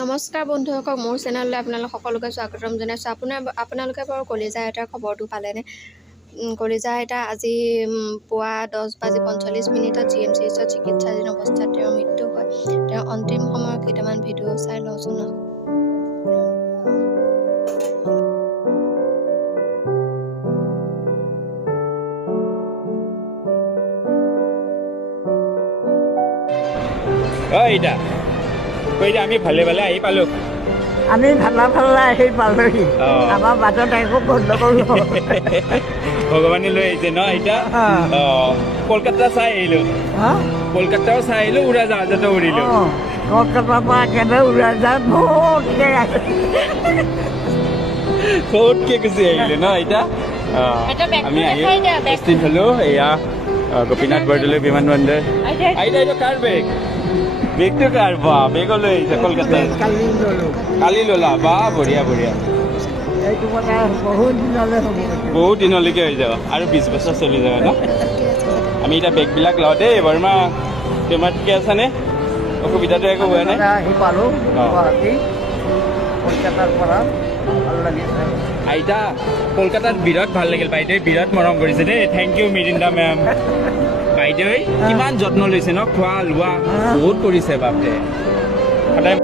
নমস্কাৰ বন্ধুসকল, মোৰ চেনেললৈ আপোনালোক সকলোকে স্বাগতম জনাইছোঁ। আপোনালোকে বাৰু কলিজা আইতাৰ খবৰটো পালেনে? কলিজা আইতা আজি পুৱা 10:45 GMCHত চিকিৎসাধীন অৱস্থাত তেওঁৰ মৃত্যু হয়। তেওঁৰ অন্তিম সময়ৰ কেইটামান ভিডিঅ' চাই লওঁচোন। আইতা আমি ভালে ভালে আহি পালো। আমি ভালা আহি পালোহি। আমাৰ বাটত একো গণ্ডগোল ভগৱানে লৈ আহিছে ন আইতা? কলকাতা চাই আহিলো। কলকাতাও চাই আহিলো, উৰাজাহাজতো উৰিলো। কলকাতাৰ পৰা একেবাৰে উৰাজাহাজ ফটকে গুচি আহিলো ন আইতা? আমি আহি উপস্থিত হলো এয়া গোপীনাথ বৰদলৈ বিমানবন্দৰ। আইতা এইটো কাৰ বেগ? বেগটো কাৰ? বা বেগো লৈ আহিছে কলকাতাত। কালি ললা? বা বঢ়িয়া বঢ়িয়া। বহুত দিনলৈকে হৈ যাব আৰু 20 বছৰ চলি যাব ন? আমি এতিয়া বেগবিলাক লওঁ দেই। বৰ্মা তোমাৰ ঠিকে আছানে? অসুবিধাটো একো হোৱা নাই? আইতা কলকাতাত বিৰাট ভাল লাগিল। বাইদেৱে বিৰাট মৰম কৰিছে দেই। Thank you Miranda ma'am. By the way কিমান যত্ন লৈছে ন, খোৱা লোৱা বহুত কৰিছে বাপৰে। সদায়